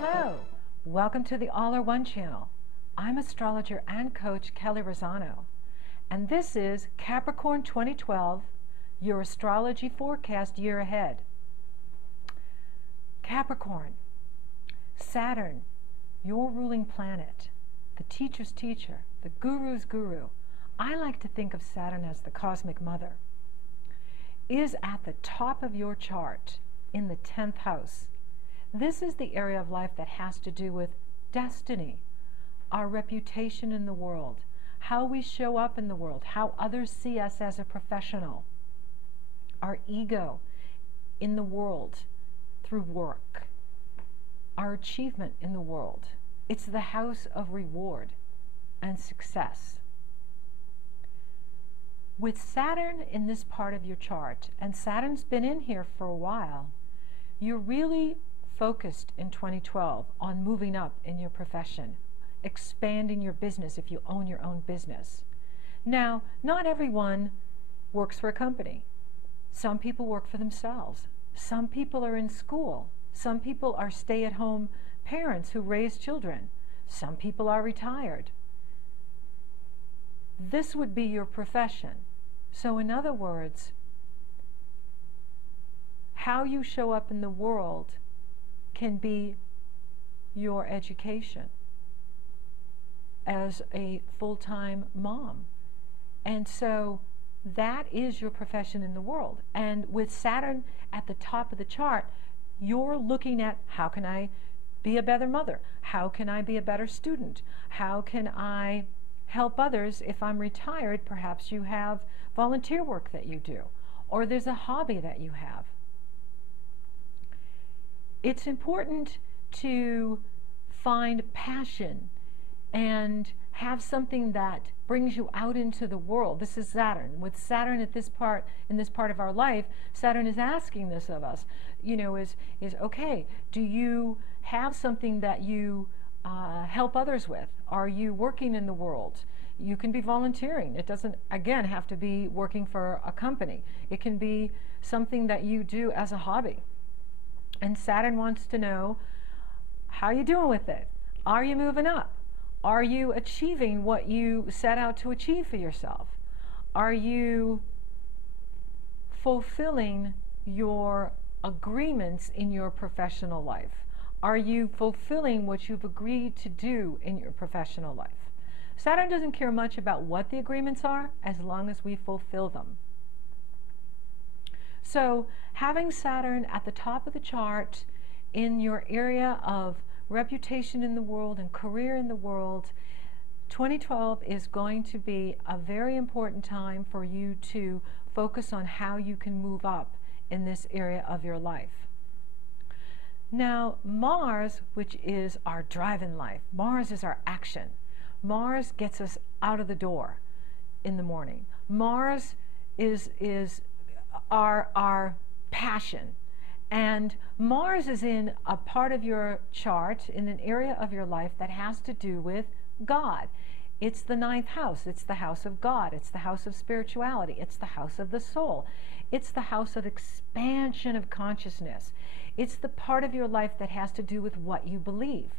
Hello, welcome to the All or One channel. I'm astrologer and coach Kelley Rosano, and this is Capricorn 2012, your astrology forecast year ahead. Capricorn, Saturn, your ruling planet, the teacher's teacher, the guru's guru. I like to think of Saturn as the cosmic mother, is at the top of your chart in the 10th house. This is the area of life that has to do with destiny, our reputation in the world, how we show up in the world, how others see us as a professional, our ego in the world through work, our achievement in the world. It's the house of reward and success. With Saturn in this part of your chart, and Saturn's been in here for a while, you're really focused in 2012 on moving up in your profession, expanding your business if you own your own business. Now, not everyone works for a company. Some people work for themselves. Some people are in school. Some people are stay-at-home parents who raise children. Some people are retired. This would be your profession. So in other words, how you show up in the world can be your education as a full-time mom. And so that is your profession in the world. And with Saturn at the top of the chart, you're looking at, how can I be a better mother? How can I be a better student? How can I help others? If I'm retired, perhaps you have volunteer work that you do, or there's a hobby that you have. It's important to find passion and have something that brings you out into the world. This is Saturn. With Saturn at this part, in this part of our life, Saturn is asking this of us. You know, is okay, do you have something that you help others with? Are you working in the world? You can be volunteering. It doesn't, again, have to be working for a company. It can be something that you do as a hobby. And Saturn wants to know, how are you doing with it? Are you moving up? Are you achieving what you set out to achieve for yourself? Are you fulfilling your agreements in your professional life? Are you fulfilling what you've agreed to do in your professional life? Saturn doesn't care much about what the agreements are, as long as we fulfill them. So having Saturn at the top of the chart in your area of reputation in the world and career in the world, 2012 is going to be a very important time for you to focus on how you can move up in this area of your life. Now, Mars, which is our drive in life, Mars is our action. Mars gets us out of the door in the morning. Mars is our passion. And Mars is in a part of your chart, in an area of your life that has to do with God. It's the 9th house. It's the house of God. It's the house of spirituality. It's the house of the soul. It's the house of expansion of consciousness. It's the part of your life that has to do with what you believe.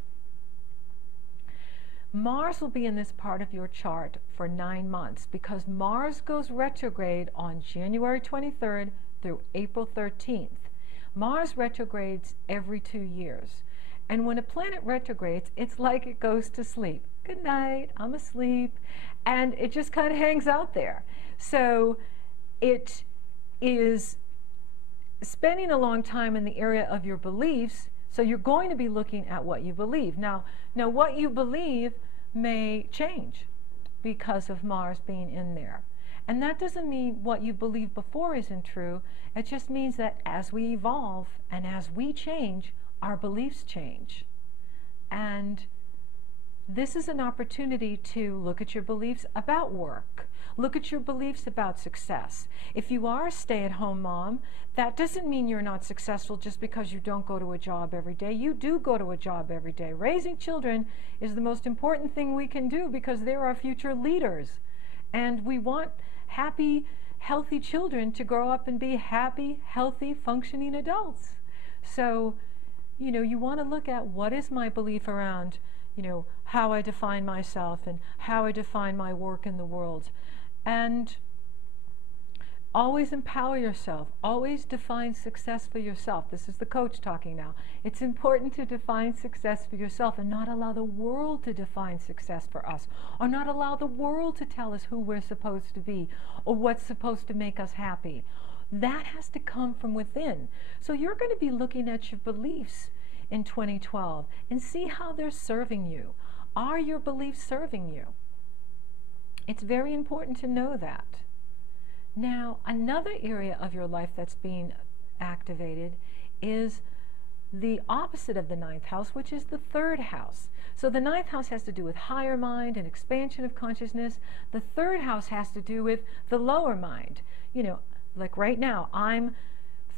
Mars will be in this part of your chart for 9 months because Mars goes retrograde on January 23rd through April 13th. Mars retrogrades every 2 years. And when a planet retrogrades, it's like it goes to sleep. Good night, I'm asleep. And it just kind of hangs out there. So it is spending a long time in the area of your beliefs. So you're going to be looking at what you believe. Now what you believe may change because of Mars being in there. And that doesn't mean what you believed before isn't true. It just means that as we evolve and as we change, our beliefs change. And this is an opportunity to look at your beliefs about work. Look at your beliefs about success. If you are a stay-at-home mom, that doesn't mean you're not successful just because you don't go to a job every day. You do go to a job every day. Raising children is the most important thing we can do because they're our future leaders. And we want happy, healthy children to grow up and be happy, healthy, functioning adults. So, you want to look at what is my belief around, how I define myself and how I define my work in the world. And always empower yourself. Always define success for yourself. This is the coach talking now. It's important to define success for yourself and not allow the world to define success for us, or not allow the world to tell us who we're supposed to be or what's supposed to make us happy. That has to come from within. So you're going to be looking at your beliefs in 2012 and see how they're serving you. Are your beliefs serving you? It's very important to know that. Now, another area of your life that's being activated is the opposite of the ninth house, which is the third house. So the ninth house has to do with higher mind and expansion of consciousness. The third house has to do with the lower mind. Like right now, I'm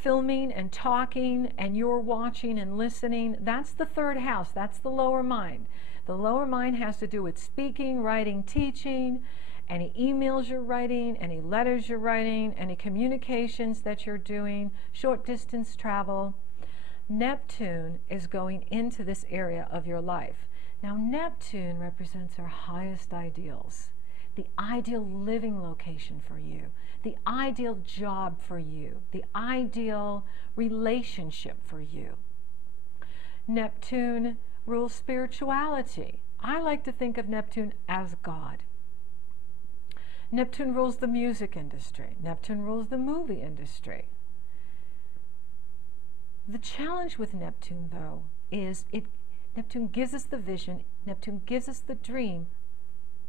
filming and talking and you're watching and listening. That's the third house. That's the lower mind. The lower mind has to do with speaking, writing, teaching, any emails you're writing, any letters you're writing, any communications that you're doing, short distance travel. Neptune is going into this area of your life. Now, Neptune represents our highest ideals, the ideal living location for you, the ideal job for you, the ideal relationship for you. Neptune rules spirituality. I like to think of Neptune as God. Neptune rules the music industry. Neptune rules the movie industry. The challenge with Neptune, though, is Neptune gives us the vision, Neptune gives us the dream,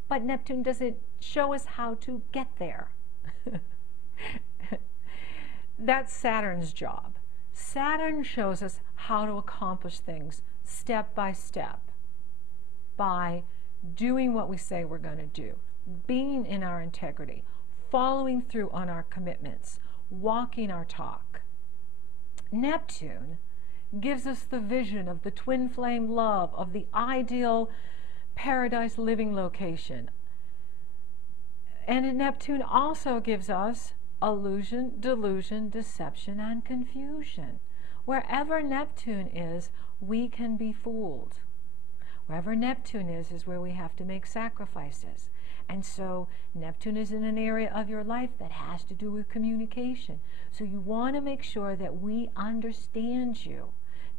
but Neptune doesn't show us how to get there. That's Saturn's job. Saturn shows us how to accomplish things step by step by doing what we say we're going to do, being in our integrity, following through on our commitments, walking our talk. Neptune gives us the vision of the twin flame love, of the ideal paradise living location. And Neptune also gives us illusion, delusion, deception, and confusion. Wherever Neptune is, we can be fooled. Wherever Neptune is where we have to make sacrifices. And so Neptune is in an area of your life that has to do with communication. So you want to make sure that we understand you,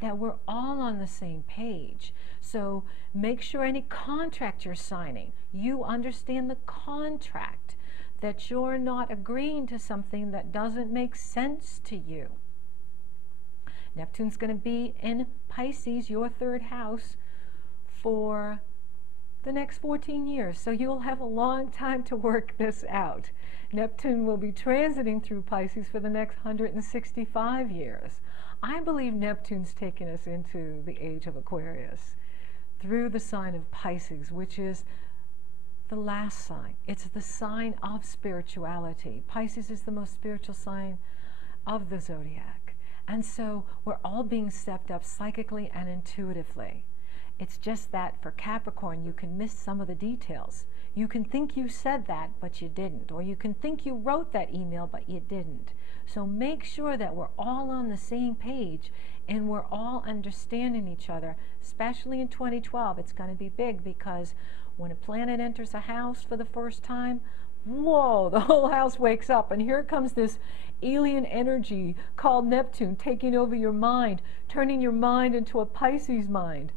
that we're all on the same page. So make sure any contract you're signing, you understand the contract, that you're not agreeing to something that doesn't make sense to you. Neptune's going to be in Pisces, your third house, for the next 14 years. So you'll have a long time to work this out. Neptune will be transiting through Pisces for the next 165 years. I believe Neptune's taking us into the age of Aquarius through the sign of Pisces, which is the last sign. It's the sign of spirituality. Pisces is the most spiritual sign of the zodiac. And so we're all being stepped up psychically and intuitively. It's just that for Capricorn, you can miss some of the details. You can think you said that, but you didn't. Or you can think you wrote that email, but you didn't. So make sure that we're all on the same page and we're all understanding each other, especially in 2012. It's going to be big because when a planet enters a house for the first time, whoa, the whole house wakes up. And here comes this alien energy called Neptune taking over your mind, turning your mind into a Pisces mind,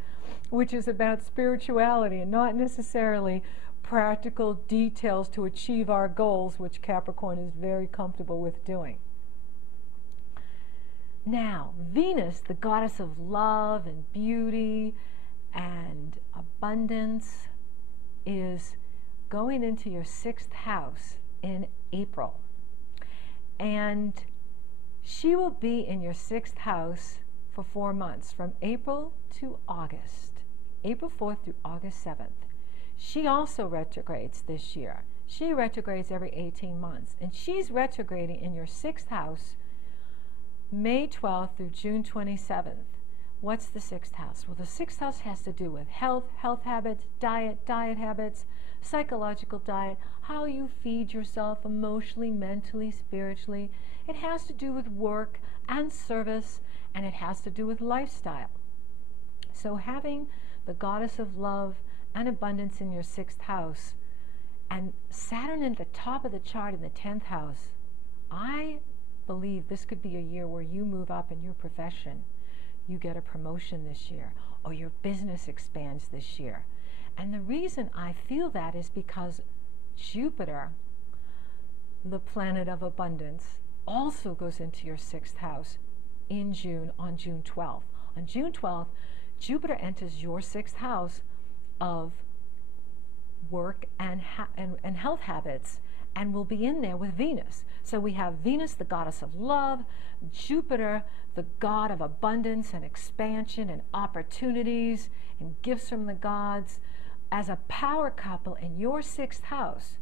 which is about spirituality and not necessarily practical details to achieve our goals, which Capricorn is very comfortable with doing. Now, Venus, the goddess of love and beauty and abundance, is going into your sixth house in April. And she will be in your sixth house for 4 months, from April to August. April 4th through August 7th. She also retrogrades this year. She retrogrades every 18 months. And she's retrograding in your sixth house May 12th through June 27th. What's the sixth house? Well, the sixth house has to do with health, health habits, diet, diet habits, psychological diet, how you feed yourself emotionally, mentally, spiritually. It has to do with work and service, and it has to do with lifestyle. So having the goddess of love and abundance in your sixth house, and Saturn at the top of the chart in the 10th house, I believe this could be a year where you move up in your profession. You get a promotion this year, or your business expands this year. And the reason I feel that is because Jupiter, the planet of abundance, also goes into your sixth house in June, on June 12th. On June 12th, Jupiter enters your sixth house of work and health habits, and will be in there with Venus. So we have Venus, the goddess of love, Jupiter, the god of abundance and expansion and opportunities and gifts from the gods, as a power couple in your sixth house.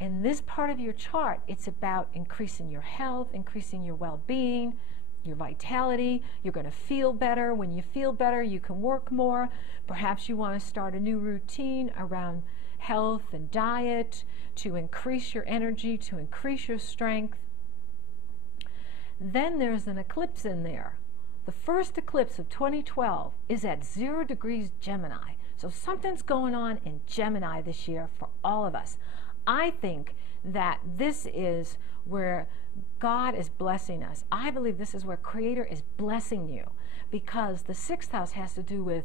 In this part of your chart, it's about increasing your health, increasing your well-being, your vitality. You're going to feel better. When you feel better, you can work more. Perhaps you want to start a new routine around health and diet to increase your energy, to increase your strength. Then there's an eclipse in there. The first eclipse of 2012 is at 0 degrees Gemini. So something's going on in Gemini this year for all of us. I think that this is where God is blessing us. I believe this is where Creator is blessing you, because the sixth house has to do with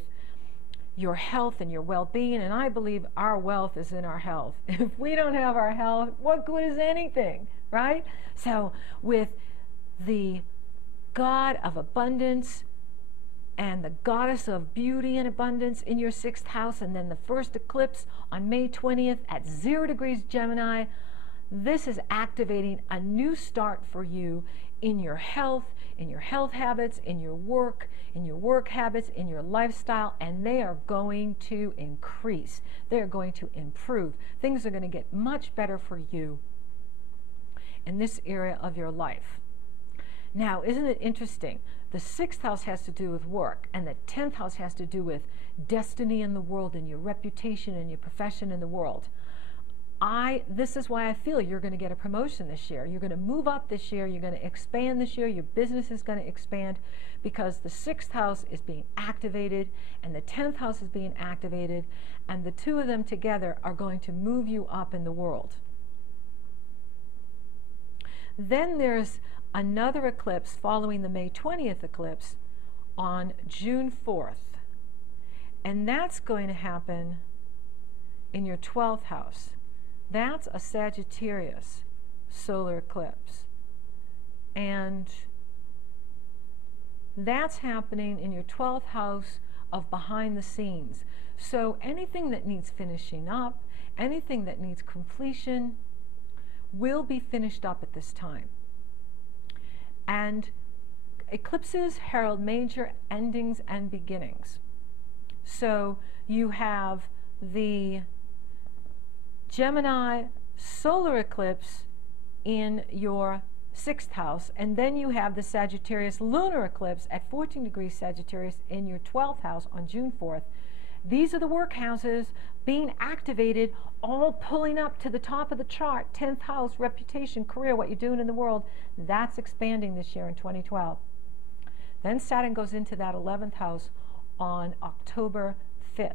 your health and your well-being, and I believe our wealth is in our health. If we don't have our health, what good is anything, right? So with the God of abundance and the goddess of beauty and abundance in your sixth house, and then the first eclipse on May 20th at 0 degrees Gemini, this is activating a new start for you in your health habits, in your work habits, in your lifestyle, and they are going to increase. They're going to improve. Things are going to get much better for you in this area of your life. Now, isn't it interesting? The sixth house has to do with work, and the 10th house has to do with destiny in the world and your reputation and your profession in the world. This is why I feel you're going to get a promotion this year. You're going to move up this year. You're going to expand this year. Your business is going to expand because the sixth house is being activated and the 10th house is being activated, and the two of them together are going to move you up in the world. Then there's another eclipse following the May 20th eclipse on June 4th. And that's going to happen in your 12th house. That's a Sagittarius solar eclipse. And that's happening in your 12th house of behind the scenes. So anything that needs finishing up, anything that needs completion, will be finished up at this time. And eclipses herald major endings and beginnings. So you have the Gemini solar eclipse in your 6th house, and then you have the Sagittarius lunar eclipse at 14 degrees Sagittarius in your 12th house on June 4th. These are the work houses being activated, all pulling up to the top of the chart. 10th house, reputation, career, what you're doing in the world. That's expanding this year in 2012. Then Saturn goes into that 11th house on October 5th.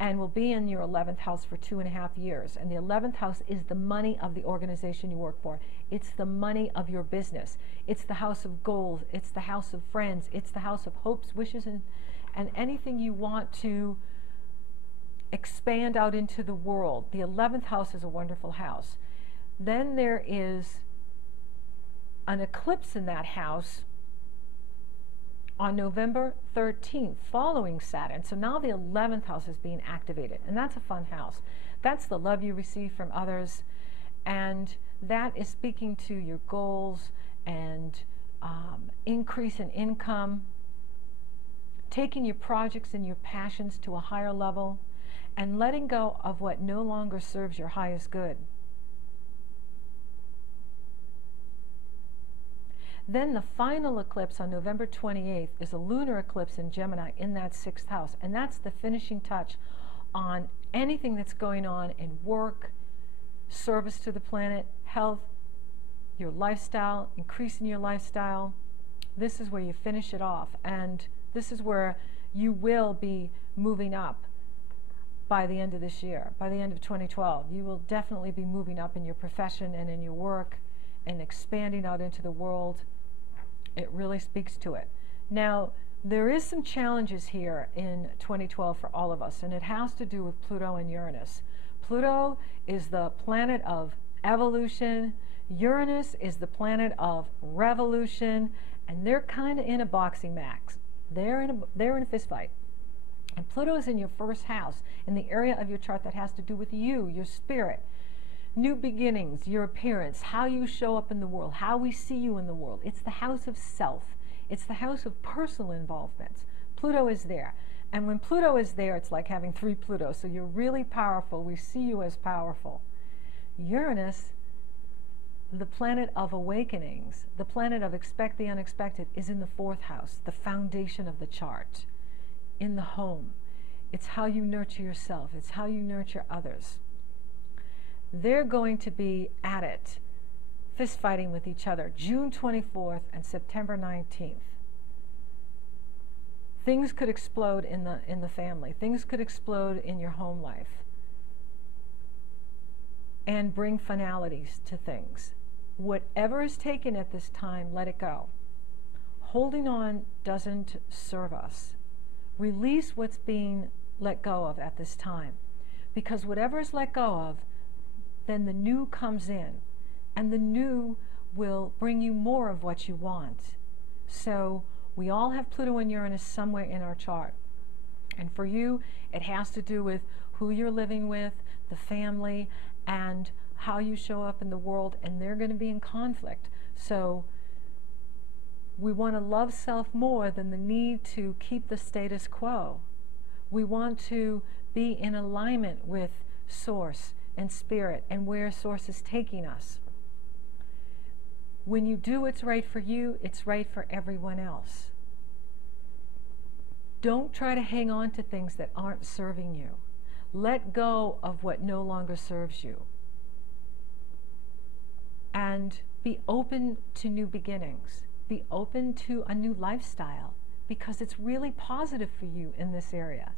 And will be in your 11th house for 2.5 years. And the 11th house is the money of the organization you work for. It's the money of your business. It's the house of goals. It's the house of friends. It's the house of hopes, wishes, and anything you want to expand out into the world. The 11th house is a wonderful house. Then there is an eclipse in that house on November 13th, following Saturn. So now the 11th house is being activated, and that's a fun house. That's the love you receive from others, and that is speaking to your goals and increase in income, taking your projects and your passions to a higher level, and letting go of what no longer serves your highest good. Then the final eclipse on November 28th is a lunar eclipse in Gemini in that 6th house. And that's the finishing touch on anything that's going on in work, service to the planet, health, your lifestyle, increasing your lifestyle. This is where you finish it off. And this is where you will be moving up by the end of this year, by the end of 2012. You will definitely be moving up in your profession and in your work and expanding out into the world. It really speaks to it. Now, there is some challenges here in 2012 for all of us, and it has to do with Pluto and Uranus. Pluto is the planet of evolution. Uranus is the planet of revolution, and they're kind of in a boxing match. They're in a fist fight. And Pluto is in your 1st house, in the area of your chart that has to do with you, your spirit, new beginnings, your appearance, how you show up in the world, how we see you in the world. It's the house of self. It's the house of personal involvements. Pluto is there. And when Pluto is there, it's like having 3 Plutos. So you're really powerful. We see you as powerful. Uranus, the planet of awakenings, the planet of expect the unexpected, is in the 4th house, the foundation of the chart, in the home. It's how you nurture yourself. It's how you nurture others. They're going to be at it, fist fighting with each other, June 24th and September 19th. Things could explode in the family. Things could explode in your home life and bring finalities to things. Whatever is taken at this time, let it go. Holding on doesn't serve us. Release what's being let go of at this time, because whatever is let go of, then the new comes in, and the new will bring you more of what you want. So we all have Pluto and Uranus somewhere in our chart. And for you, it has to do with who you're living with, the family, and how you show up in the world, and they're going to be in conflict. So we want to love self more than the need to keep the status quo. We want to be in alignment with Source and Spirit and where Source is taking us. When you do what's right for you, it's right for everyone else. Don't try to hang on to things that aren't serving you. Let go of what no longer serves you. And be open to new beginnings. Be open to a new lifestyle, because it's really positive for you in this area.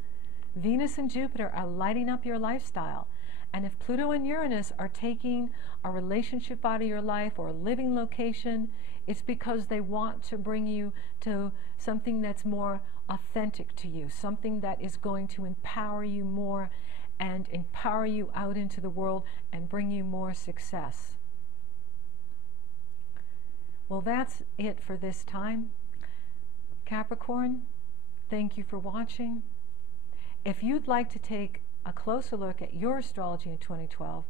Venus and Jupiter are lighting up your lifestyle. And if Pluto and Uranus are taking a relationship out of your life or a living location, it's because they want to bring you to something that's more authentic to you, something that is going to empower you more and empower you out into the world and bring you more success. Well, that's it for this time. Capricorn, thank you for watching. If you'd like to take a closer look at your astrology in 2012,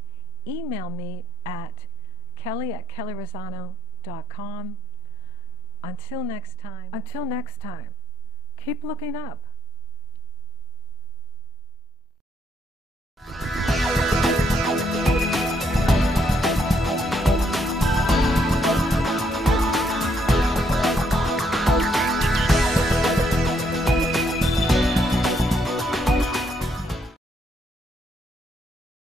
email me at Kelley@kelleyrosano.com. Until next time, keep looking up.